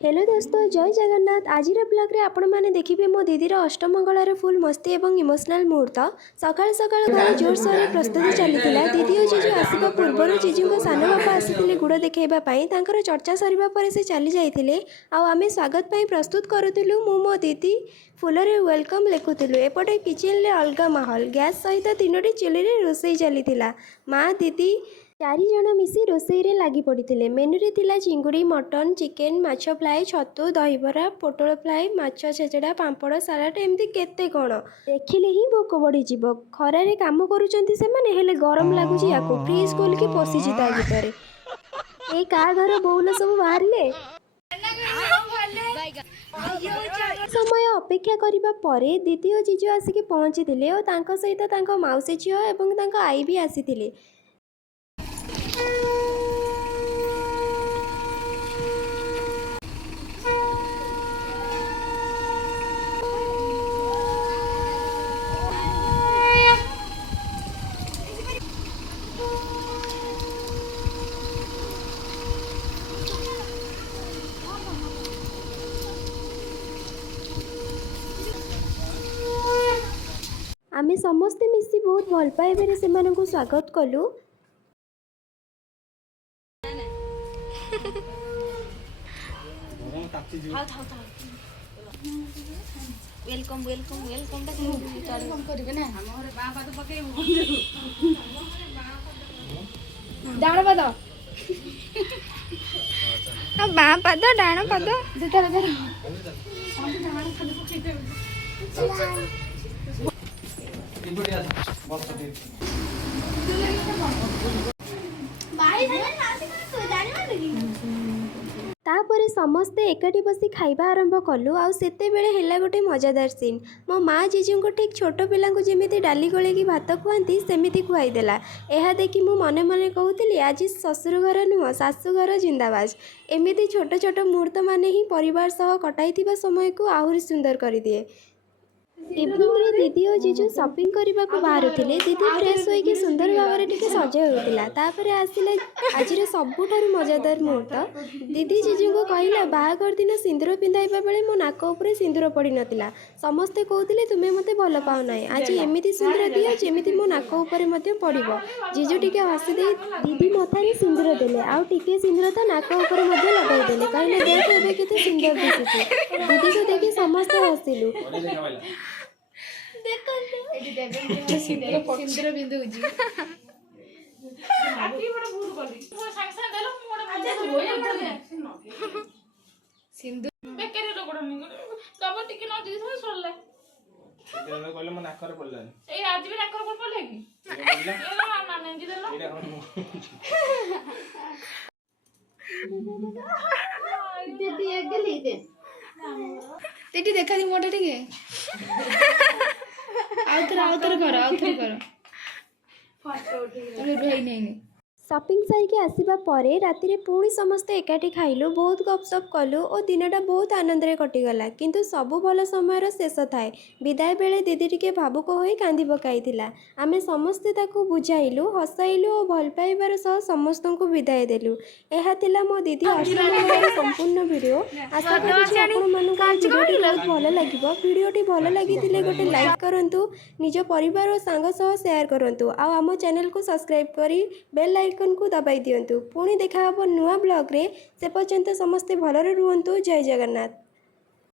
Hello दोस्तों, जय जगन्नाथ। आज ब्लॉग रे आपण मैंने देखिए मो दीदीर अष्टमंगलार फुल मस्ती और इमोशनल मुहूर्त। सकाल सकाल घर जोरसोर प्रस्तुति चली दीदी और जीजू आसवा पूर्व जीजू सान बापा आसी गुड़ देखा चर्चा सरिबा पर से चली जाइए। आम स्वागत प्रस्तुत करूँ मो दीदी फुलर वेलकम लिखुलु। एपटे किचेन रे अलग माहौल, गैस सहित 3टी चुली रोसई चली माँ दीदी 4 जण मिसी रोसई रे लगी पड़ते। मेनू रे थिला चिंगुड़ी, मटन, चिकेन, माछ फ्राए, छतु, दहीबरा, पोटल फ्राए, माछ छेचड़ा, पांपड़, सालाड एमती केते कौन देखिले ही भोक बढ़ी जीव। खरारे काम करूचंती से माने हेले गरम लागुची याको फ्रिज खोल के पसिची ता भितरे। ए का घर बोउल सब बाहरले समय अपेक्षा करिबा परे दीदी और जीजू आसिके पहुंचीथिले और तांको सहित तांको माउसी झियो एवं तांको आई भी आसीथिले। आमे समस्ते मिसी बहुत भल पाइबारे सेमानंकु स्वागत कलु। वेलकम वेलकम वेलकम वेलकम करिवे ना हम घरे बा पाद पकेइबो डाण पाद आ बा पाद डाण पाद देता देता हम डाण पाद पकेइते इंबोडी बस दे भाई भाई नासी कर जानि मार लगी। तापर समस्ते एकाठी बसी खाइबा आरंभ कलु। आउ सेते बेले हेला गोटे मजादार सीन। मो माँ जीजू को ठीक छोट पिलांकु जेमिति डाली गोलेकी भात खुआती सेमिति खुआई देला। एहा देखि मु मने मने कहूतिली आज ससुर घर नुह सासु घर जिंदाबाज। एमिति छोट छोट मुहूर्त माने ही परिवार सह कटाइथिबा समय को आहुरी सुंदर करि दिए। इवनिंग रे दीदी और जीजू शॉपिंग करने को बाहर थे। दीदी फ्रेश होइके सुंदर भाव में टिके सज होता। तापर आसिले आज सबुठारु मजादार मुहूर्त। दीदी जीजू को कहला बाहाघर दिन सिंदूर पिंधाइबा बेले मो नाक उपरे सिंदूर पड़ी नथिला। समस्ते कहते तुम्हें मते भल पाओ ना, आज एमिति सिंदूर दियो जेमिति मो नाक उपरे मते पड़िबो। जीजू टिके हसी दे दीदी मथारे सिंदूर देले आउ टिके सिंदूर ता नाक उपरे मते लगाई देले। कहले देख एबे केते सुंदर दिसुची। दीदी को देखि समस्ते हसिलु। एटी देबे सिंदूर बिंदु उजी आकी बड़ भूल करली तो सांसा देलो मोड अच्छा तो होय पड़ले सिंदूर बेकरे लोगड़ नि तब टिके न दिस सरले टिके में कहले म नाकर पड़ला ए आज भी नाकर कोन पड़ले की ए ना नेंजी देलो दीदी एक गली दे तेटी देखा दी मोटा टिके आउतर कर फोटो उठे रोई नहीं शॉपिंग सारिके आसिबा परे राति रे पुणी समस्ते एकाठी खाइलु, बहुत गपसप कलु और दिनटा बहुत आनंद रे कटिगला। किंतु सबु भल समयर शेष थाए। विदाय बेले दीदी टिके भावुक होई कांदी पकाइथिला। आमे समस्ते ताकू बुझाइलु, हसाइलु और भल पाइबार सह समस्तंकु विदाय देलु। एहा थिला मो दीदी अष्टमंगलार संपूर्ण वीडियो। आशा करूछि आपण मानकु वीडियोटी बहुत भल लागिबो। वीडियोटी भल लागिथिले गोटे लाइक करंतु, निज परिवार और सांग सह शेयर करंतु आ आम चैनल को सब्सक्राइब करी बेल आइकन को दबाई दियंतु। पुणी देखा हबो नुआ ब्लॉग रे। से पर्यंत समस्ते भलरे रुहंतु। जय जगन्नाथ।